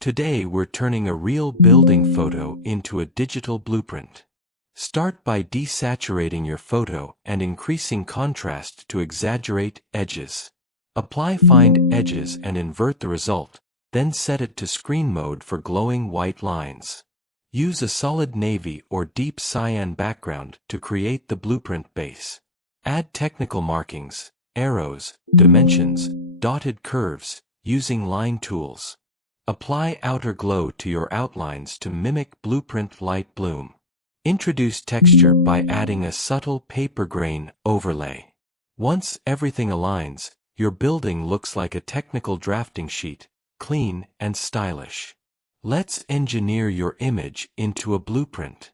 Today we're turning a real building photo into a digital blueprint. Start by desaturating your photo and increasing contrast to exaggerate edges. Apply find edges and invert the result, then set it to screen mode for glowing white lines. Use a solid navy or deep cyan background to create the blueprint base. Add technical markings, arrows, dimensions, dotted curves, using line tools. Apply outer glow to your outlines to mimic blueprint light bloom. Introduce texture by adding a subtle paper grain overlay. Once everything aligns, your building looks like a technical drafting sheet, clean and stylish. Let's engineer your image into a blueprint.